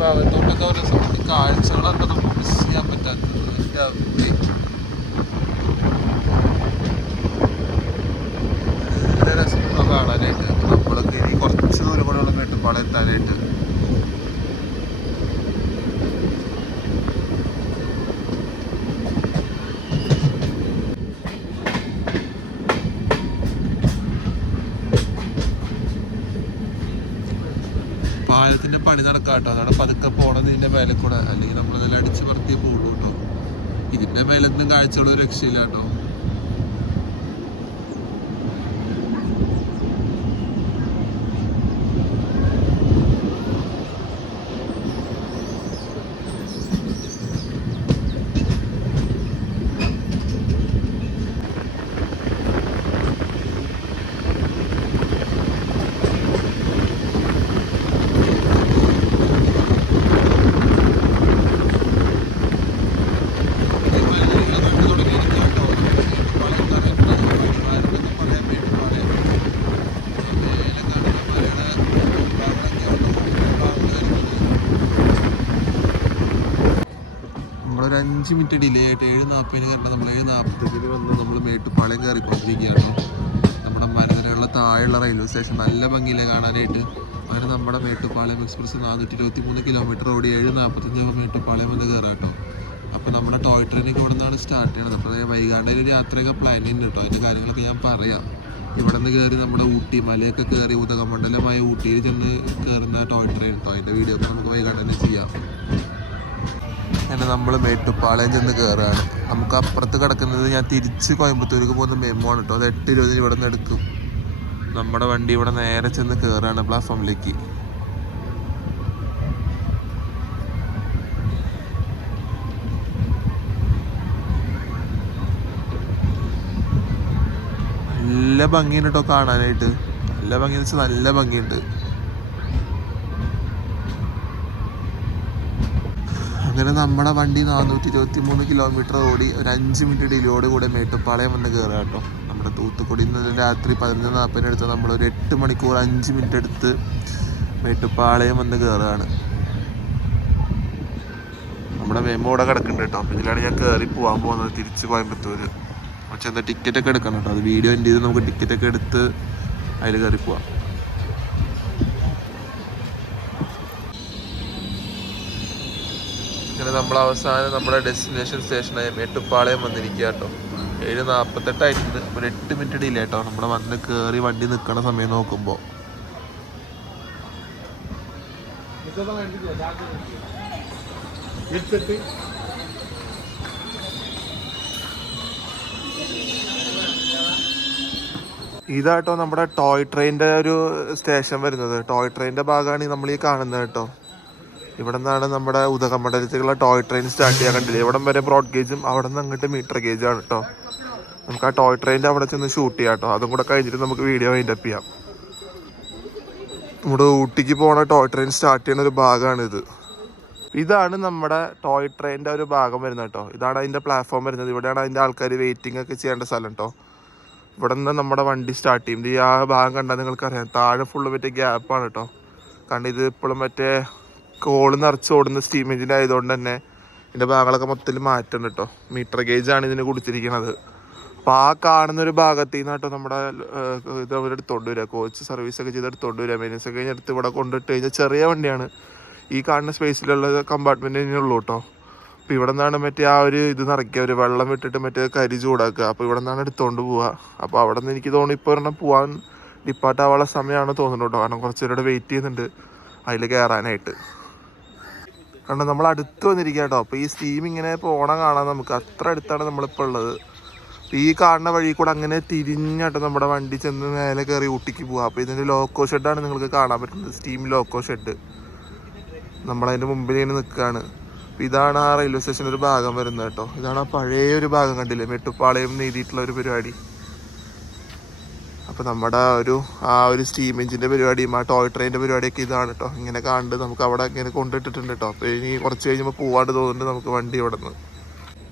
ഭാഗത്തോട്ടൊക്കെ ഓരോ സമയത്ത് കാഴ്ചകളൊക്കെ നമുക്ക് മിസ് ചെയ്യാൻ പറ്റാത്തത് എൻ്റെ അവസ്ഥ. നല്ല രസമുണ്ടോ കാണാനായിട്ട്. അപ്പോൾ നമ്മളൊക്കെ ഇനി കുറച്ച് ദൂരം കൂടെയുള്ള മേട്ടുപ്പാളം എത്താനായിട്ട്. പാലത്തിൻ്റെ പണി നടക്കാട്ടോ, അതാണ് പതുക്കെ പോണത് ഇതിൻ്റെ മേലെ കൂടെ, അല്ലെങ്കിൽ നമ്മളതെല്ലാം അടിച്ച് പറത്തിയേ പോകുള്ളൂ കേട്ടോ. ഇതിൻ്റെ മേലൊന്നും കാഴ്ചകളൊരു രക്ഷയില്ല കേട്ടോ. നമ്മളൊരു 5 മിനിറ്റ് ഡിലേ ആയിട്ട് 7:40 കാരണം നമ്മൾ 7:45 വന്ന് നമ്മൾ മേട്ടുപ്പാളയം കയറിക്കൊണ്ടിരിക്കുകയാണ്. നമ്മുടെ മരനിരയുള്ള താഴെയുള്ള റെയിൽവേ സ്റ്റേഷൻ നല്ല ഭംഗിയിലെ കാണാനായിട്ട്. അങ്ങനെ നമ്മുടെ മേട്ടുപ്പാളയം എക്സ്പ്രസ് 423 കിലോമീറ്റർ ഓടി 7:45 മേട്ടുപ്പാളയം വന്ന് കയറാം കേട്ടോ. അപ്പോൾ നമ്മുടെ ടോയ് ട്രെയിനൊക്കെ ഇവിടെ നിന്നാണ് സ്റ്റാർട്ട് ചെയ്യണത്. അപ്പോൾ വൈകാണ്ട് ഒരു യാത്രയൊക്കെ പ്ലാൻ ചെയ്യുന്നുണ്ട് കേട്ടോ. അതിൻ്റെ കാര്യങ്ങളൊക്കെ ഞാൻ പറയാം. ഇവിടെ നിന്ന് കയറി നമ്മുടെ ഊട്ടി മലയൊക്കെ കയറി ഉദകമണ്ഡലമായ ഊട്ടിയിൽ ചെന്ന് കയറുന്ന ടോയ് ട്രെയിൻ കേട്ടോ. അതിൻ്റെ വീഡിയോ ഒക്കെ നമുക്ക് വൈകാണ്ട് തന്നെ ചെയ്യാം. അങ്ങനെ നമ്മൾ മേട്ടുപ്പാളയം ചെന്ന് കയറുകയാണ്. നമുക്ക് അപ്പുറത്ത് കിടക്കുന്നത് ഞാൻ തിരിച്ച് കോയമ്പത്തൂർക്ക് പോകുന്ന മെമ്മോ ആണ് കേട്ടോ. അത് 8:20 ഇവിടെ നിന്ന് എടുക്കും. നമ്മുടെ വണ്ടി ഇവിടെ നേരെ ചെന്ന് കയറുകയാണ് പ്ലാറ്റ്ഫോമിലേക്ക്. നല്ല ഭംഗിയുണ്ട് കേട്ടോ കാണാനായിട്ട്. നല്ല ഭംഗി എന്ന് വെച്ചാൽ നല്ല ഭംഗിയുണ്ട്. അങ്ങനെ നമ്മുടെ വണ്ടി 423 കിലോമീറ്റർ ഓടി ഒരു 5 മിനിറ്റ് ഡിലോട് കൂടെ മേട്ടുപ്പാളയം വന്ന് കയറുക കേട്ടോ. നമ്മുടെ തൂത്തുക്കുടിയിൽ നിന്ന് രാത്രി 11:40 എടുത്ത് നമ്മളൊരു 8 മണിക്കൂർ 5 മിനിറ്റ് എടുത്ത് മേട്ടുപ്പാളയം വന്ന് കയറുകയാണ്. നമ്മുടെ മെമ്മോ ഇവിടെ കിടക്കുന്നുണ്ട് കേട്ടോ. അപ്പോൾ ഇതിലാണ് ഞാൻ കയറി പോകാൻ പോകുന്നത് തിരിച്ച് കോയമ്പത്തൂർ. പക്ഷേ എന്താ ടിക്കറ്റൊക്കെ എടുക്കണം കേട്ടോ. അത് വീഡിയോ എൻ്റെ ചെയ്ത് നമുക്ക് ടിക്കറ്റൊക്കെ എടുത്ത് അതിൽ കയറി പോവാം. അങ്ങനെ നമ്മൾ അവസാനം നമ്മുടെ ഡെസ്റ്റിനേഷൻ സ്റ്റേഷനായ മേട്ടുപ്പാളയം വന്നിരിക്കുക കേട്ടോ. 7:48 ആയിട്ടുണ്ട്. ഒരു 8 മിനിറ്റ് ഡിലേ കേട്ടോ നമ്മുടെ വന്ന് കയറി വണ്ടി നിൽക്കണ സമയം നോക്കുമ്പോൾ. ഇതാട്ടോ നമ്മുടെ ടോയ് ട്രെയിനിൻ്റെ ഒരു സ്റ്റേഷൻ വരുന്നത്. ടോയ് ട്രെയിനിൻ്റെ ഭാഗമാണ് നമ്മൾ ഈ കാണുന്നത് കേട്ടോ. ഇവിടെ നിന്നാണ് നമ്മുടെ ഉദകമണ്ഡലത്തിലുള്ള ടോയ് ട്രെയിൻ സ്റ്റാർട്ട് ചെയ്യാൻ കണ്ടില്ലേ. ഇവിടം വരെ ബ്രോഡ് ഗേജും അവിടെ നിന്ന് അങ്ങോട്ട് മീറ്റർ ഗേജാണ് കേട്ടോ. നമുക്ക് ആ ടോയ് ട്രെയിനിൻ്റെ അവിടെ ചെന്ന് ഷൂട്ട് ചെയ്യാം കേട്ടോ. അതും കൂടെ കഴിഞ്ഞിട്ട് നമുക്ക് വീഡിയോ വൈൻഡപ്പ് ചെയ്യാം. നമ്മുടെ ഊട്ടിക്ക് പോണ ടോയ് ട്രെയിൻ സ്റ്റാർട്ട് ചെയ്യുന്ന ഒരു ഭാഗമാണിത്. ഇതാണ് നമ്മുടെ ടോയ് ട്രെയിനിൻ്റെ ഒരു ഭാഗം വരുന്നത് കേട്ടോ. ഇതാണ് അതിൻ്റെ പ്ലാറ്റ്ഫോം വരുന്നത്. ഇവിടെയാണ് അതിൻ്റെ ആൾക്കാർ വെയിറ്റിംഗ് ഒക്കെ ചെയ്യേണ്ട സ്ഥലം കേട്ടോ. ഇവിടെ നിന്ന് നമ്മുടെ വണ്ടി സ്റ്റാർട്ട് ചെയ്യും. ഈ ആ ഭാഗം കണ്ടാൽ നിങ്ങൾക്കറിയാം താഴെ ഫുള്ള് മറ്റേ ഗ്യാപ്പാണ് കേട്ടോ. കാരണം ഇത് ഇപ്പോഴും മറ്റേ കോള് നിറച്ച് ഓടുന്ന സ്റ്റീം എഞ്ചിൻ ആയതുകൊണ്ട് തന്നെ ഇതിൻ്റെ ഭാഗങ്ങളൊക്കെ മൊത്തത്തിൽ മാറ്റുന്നുണ്ട് കേട്ടോ. മീറ്റർ ഗേജാണ് ഇതിന് കൊടുത്തിരിക്കുന്നത്. അപ്പോൾ ആ കാണുന്നൊരു ഭാഗത്ത് നിന്ന് കേട്ടോ നമ്മുടെ ഇത് അവരെടുത്തോണ്ട് വരിക. കോച്ച് സർവീസൊക്കെ ചെയ്ത് എടുത്തോണ്ട് വരിക. മെയിൻസ് ഒക്കെ കഴിഞ്ഞെടുത്ത് ഇവിടെ കൊണ്ടിട്ട് കഴിഞ്ഞാൽ ചെറിയ വണ്ടിയാണ്. ഈ കാണുന്ന സ്പേസിലുള്ള കമ്പാർട്ട്മെൻറ്റ് തന്നെയുള്ളൂ കേട്ടോ. അപ്പോൾ ഇവിടെ നിന്നാണ് മറ്റേ ആ ഒരു ഇത് നിറയ്ക്കുക, ഒരു വെള്ളം വിട്ടിട്ട് മറ്റേ കരി ചൂടാക്കുക. അപ്പോൾ ഇവിടെ നിന്നാണ് എടുത്തുകൊണ്ട് പോവുക. അപ്പോൾ അവിടെ നിന്ന് എനിക്ക് തോന്നുന്നു ഇപ്പോൾ ഒരെണ്ണം പോകാൻ ഡിപ്പാർട്ടാവാനുള്ള സമയമാണ് തോന്നുന്നു കേട്ടോ. കാരണം കുറച്ച് പേരുടെ വെയിറ്റ് ചെയ്യുന്നുണ്ട് അതിൽ കയറാനായിട്ട്. കാരണം നമ്മൾ അടുത്ത് വന്നിരിക്കുക കേട്ടോ. അപ്പോൾ ഈ സ്റ്റീം ഇങ്ങനെ പോണ കാണാൻ നമുക്ക് അത്ര അടുത്താണ് നമ്മളിപ്പോൾ ഉള്ളത്. ഈ കാണുന്ന വഴി കൂടെ അങ്ങനെ തിരിഞ്ഞാട്ടോ നമ്മുടെ വണ്ടി ചെന്ന് നേരെ കയറി ഊട്ടിക്ക് പോവുക. അപ്പോൾ ഇതിൻ്റെ ലോക്കോ ഷെഡാണ് നിങ്ങൾക്ക് കാണാൻ പറ്റുന്നത്. സ്റ്റീം ലോക്കോ ഷെഡ് നമ്മളതിൻ്റെ മുമ്പിൽ ഇങ്ങനെ നിൽക്കുകയാണ്. ഇതാണ് ആ റെയിൽവേ സ്റ്റേഷൻ്റെ ഒരു ഭാഗം വരുന്നത് കേട്ടോ. ഇതാണ് ആ പഴയ ഒരു ഭാഗം കണ്ടില്ലേ, മേട്ടുപ്പാളയം എഴുതിയിട്ടുള്ള ഒരു പരിപാടി. അപ്പോൾ നമ്മുടെ ആ ഒരു സ്റ്റീം എഞ്ചിൻ്റെ പരിപാടിയും ആ ടോയ് ട്രെയിനിൻ്റെ പരിപാടിയൊക്കെ ഇതാണ് കേട്ടോ. ഇങ്ങനെ കണ്ട് നമുക്ക് അവിടെ ഇങ്ങനെ കൊണ്ടിട്ടിട്ടുണ്ട് കേട്ടോ. അപ്പോൾ ഇനി കുറച്ച് കഴിഞ്ഞപ്പോൾ പോവാണ്ട് തോന്നുന്നുണ്ട് നമുക്ക് വണ്ടി ഇവിടെ നിന്ന്.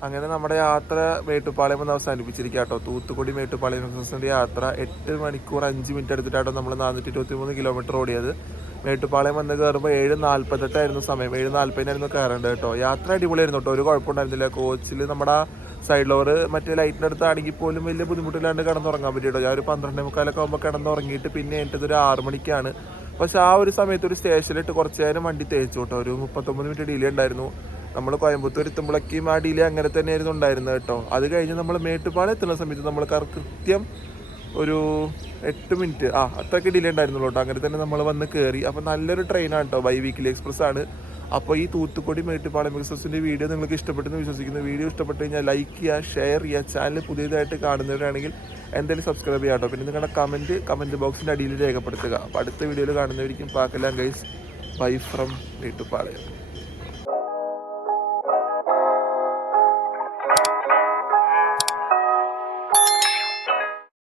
അങ്ങനെ നമ്മുടെ യാത്ര മേട്ടുപ്പാളയം ഒന്ന് അവസാനിപ്പിച്ചിരിക്കുക കേട്ടോ. തൂത്തുക്കുടി മേട്ടുപ്പാളയം എക്സ്പ്രസിൻ്റെ യാത്ര 8 മണിക്കൂർ 5 മിനിറ്റ് എടുത്തിട്ടാട്ടോ നമ്മൾ 423 കിലോമീറ്റർ ഓടിയത്. മേട്ടുപ്പാളയം വന്ന് കയറുമ്പോൾ 7:48 സമയം. 7:40 കയറേണ്ടത് കേട്ടോ. യാത്ര അടിപൊളിയായിരുന്നു കേട്ടോ, ഒരു കുഴപ്പമുണ്ടായിരുന്നില്ല. കോച്ചിൽ നമ്മുടെ സൈഡ് മറ്റേ ലൈറ്റിൻ്റെ അടുത്താണെങ്കിൽ പോലും വലിയ ബുദ്ധിമുട്ടില്ലാണ്ട് കിടന്നുറങ്ങാൻ പറ്റും കേട്ടോ. ഞാൻ ഒരു 12:45 ആകുമ്പോൾ കിടന്നുറങ്ങിയിട്ട് പിന്നെ എനിക്കത് ഒരു 6 മണിക്കാണ്. പക്ഷെ ആ ഒരു സമയത്ത് ഒരു സ്റ്റേഷനിലിട്ട് കുറച്ച് നേരം വണ്ടി തേച്ചു കേട്ടോ. ഒരു 39 മിനിറ്റ് ഡിലേ ഉണ്ടായിരുന്നു. നമ്മൾ കോയമ്പത്തൂർ എത്തുമ്പോഴേക്കും ആ ഡിലേ അങ്ങനെ തന്നെയായിരുന്നു ഉണ്ടായിരുന്നത് കേട്ടോ. അത് കഴിഞ്ഞ് നമ്മൾ മേട്ടുപ്പാളയം എത്തുന്ന സമയത്ത് നമ്മൾ കൃത്യം ഒരു 8 മിനിറ്റ് അത്രയ്ക്ക് ഡിലേ ഉണ്ടായിരുന്നുള്ളൂ കേട്ടോ. അങ്ങനെ തന്നെ നമ്മൾ വന്ന് കയറി. അപ്പോൾ നല്ലൊരു ട്രെയിനാണ് കേട്ടോ, ബൈ വീക്കിലി എക്സ്പ്രസ് ആണ്. അപ്പോൾ ഈ തൂത്തുക്കുടി മേട്ടുപ്പാളയം എക്സ്പ്രസിൻ്റെ വീഡിയോ നിങ്ങൾക്ക് ഇഷ്ടപ്പെട്ടെന്ന് വിശ്വസിക്കുന്നു. വീഡിയോ ഇഷ്ടപ്പെട്ട് കഴിഞ്ഞാൽ ലൈക്ക് ചെയ്യുക, ഷെയർ ചെയ്യുക. ചാനൽ പുതിയതായിട്ട് കാണുന്നവരാണെങ്കിൽ എന്തായാലും സബ്സ്ക്രൈബ് ചെയ്യാം കേട്ടോ. പിന്നെ നിങ്ങളുടെ കമൻറ്റ് ബോക്സിൻ്റെ അടിയിൽ രേഖപ്പെടുത്തുക. അപ്പോൾ അടുത്ത വീഡിയോയിൽ കാണുന്നവരിക്കും പാക്കെല്ലാം ഗൈസ്. Bye from Mettupalayam.